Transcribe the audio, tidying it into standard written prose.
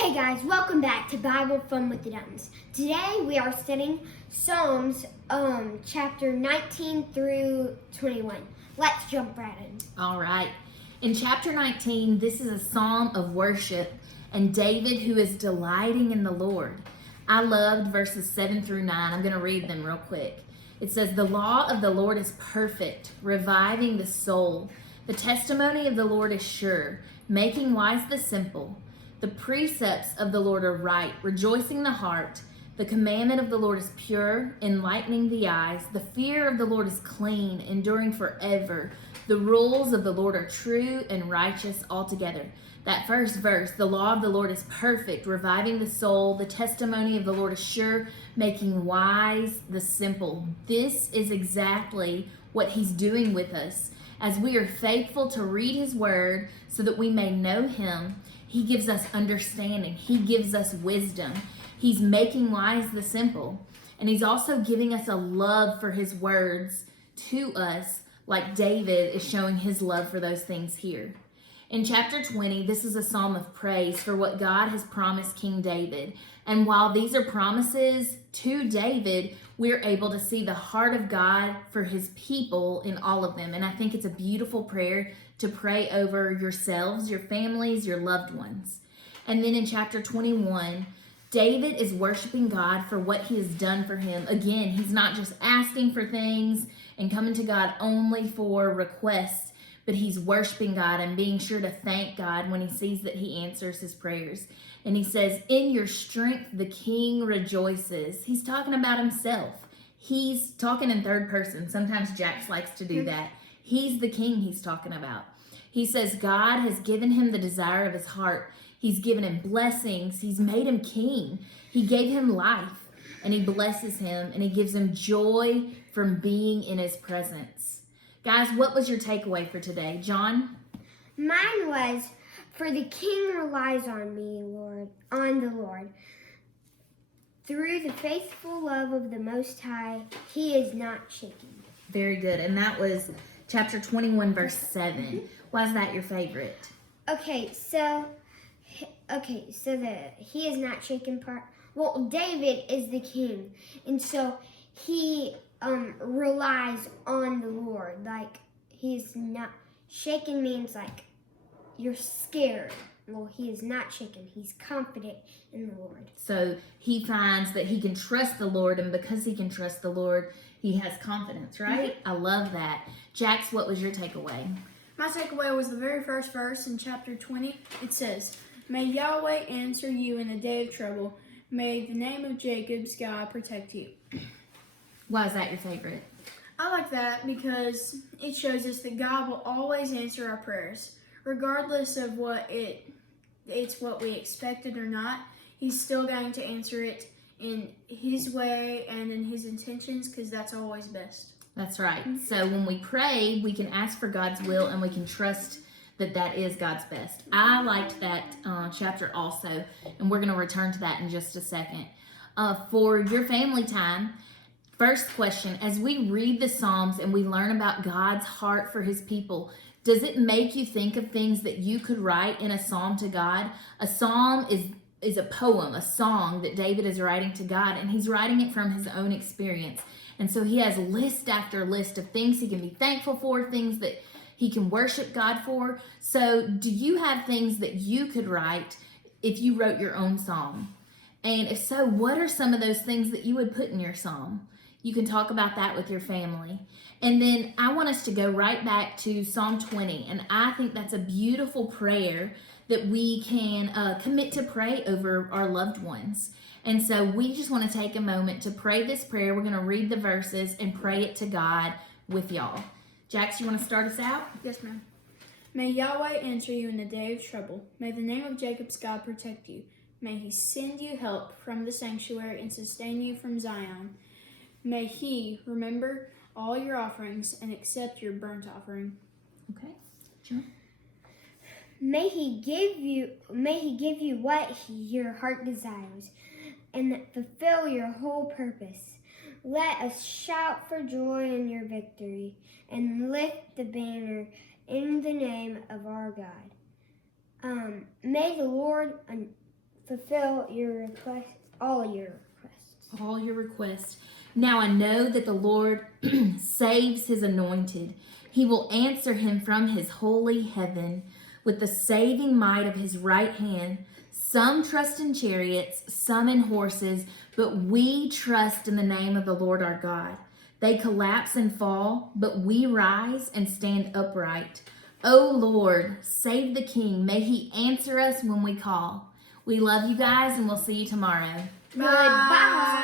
Hey guys, welcome back to Bible Fun with the Duns. Today we are studying Psalms chapter 19 through 21. Let's jump right in. All right. In chapter 19, this is a psalm of worship and David who is delighting in the Lord. I loved verses 7 through 9. I'm going to read them real quick. It says, "The law of the Lord is perfect, reviving the soul. The testimony of the Lord is sure, making wise the simple. The precepts of the Lord are right, rejoicing the heart. The commandment of the Lord is pure, enlightening the eyes. The fear of the Lord is clean, enduring forever. The rules of the Lord are true and righteous altogether." That first verse, "The law of the Lord is perfect, reviving the soul. The testimony of the Lord is sure, making wise the simple." This is exactly what he's doing with us. As we are faithful to read his word so that we may know him, he gives us understanding. He gives us wisdom. He's making wise the simple. And he's also giving us a love for his words to us, like David is showing his love for those things here. In chapter 20, this is a psalm of praise for what God has promised King David. And while these are promises to David, we're able to see the heart of God for his people in all of them. And I think it's a beautiful prayer to pray over yourselves, your families, your loved ones. And then in chapter 21, David is worshiping God for what he has done for him. Again, he's not just asking for things and coming to God only for requests, but he's worshiping God and being sure to thank God when he sees that he answers his prayers. And he says, "In your strength, the king rejoices." He's talking about himself. He's talking in third person. Sometimes Jax likes to do that. He's the king he's talking about. He says God has given him the desire of his heart. He's given him blessings. He's made him king. He gave him life, and he blesses him, and he gives him joy from being in his presence. Guys, what was your takeaway for today? John? Mine was, "For the king relies on me, on the Lord. Through the faithful love of the Most High, he is not shaken." Very good. And that was chapter 21, verse 7. Why is that your favorite? Okay, so the he is not shaken part. Well, David is the king, and so he relies on the Lord. Like, he's not shaken means like you're scared. Well, he is not shaken. He's confident in the Lord. So he finds that he can trust the Lord, and because he can trust the Lord, he has confidence, right? I love that. Jax, what was your takeaway? My takeaway was the very first verse in chapter 20. It says, "May Yahweh answer you in the day of trouble. May the name of Jacob's God protect you." Why is that your favorite? I like that because it shows us that God will always answer our prayers, regardless of it's what we expected or not. He's still going to answer it in his way and in his intentions, because that's always best. That's right. So when we pray, we can ask for God's will, and we can trust that that is God's best. I liked that chapter also, and we're going to return to that in just a second. For your family time, first question, as we read the Psalms and we learn about God's heart for his people, does it make you think of things that you could write in a psalm to God? A psalm is a poem, a song that David is writing to God, and he's writing it from his own experience. And so he has list after list of things he can be thankful for, things that he can worship God for. So do you have things that you could write if you wrote your own psalm? And if so, what are some of those things that you would put in your psalm? You can talk about that with your family. And then I want us to go right back to Psalm 20. And I think that's a beautiful prayer that we can commit to pray over our loved ones. And so we just want to take a moment to pray this prayer. We're going to read the verses and pray it to God with y'all. Jax, you want to start us out? Yes, ma'am. May Yahweh answer you in the day of trouble. May the name of Jacob's God protect you. May he send you help from the sanctuary and sustain you from Zion. May he remember all your offerings and accept your burnt offering. Okay. John? May he give you what your heart desires, and fulfill your whole purpose. Let us shout for joy in your victory, and lift the banner in the name of our God. May the Lord fulfill your request, all your requests. All your requests. Now I know that the Lord saves his anointed. He will answer him from his holy heaven with the saving might of his right hand. Some trust in chariots, some in horses, but we trust in the name of the Lord our God. They collapse and fall, but we rise and stand upright. O Lord, save the King. May he answer us when we call. We love you guys, and we'll see you tomorrow. Goodbye.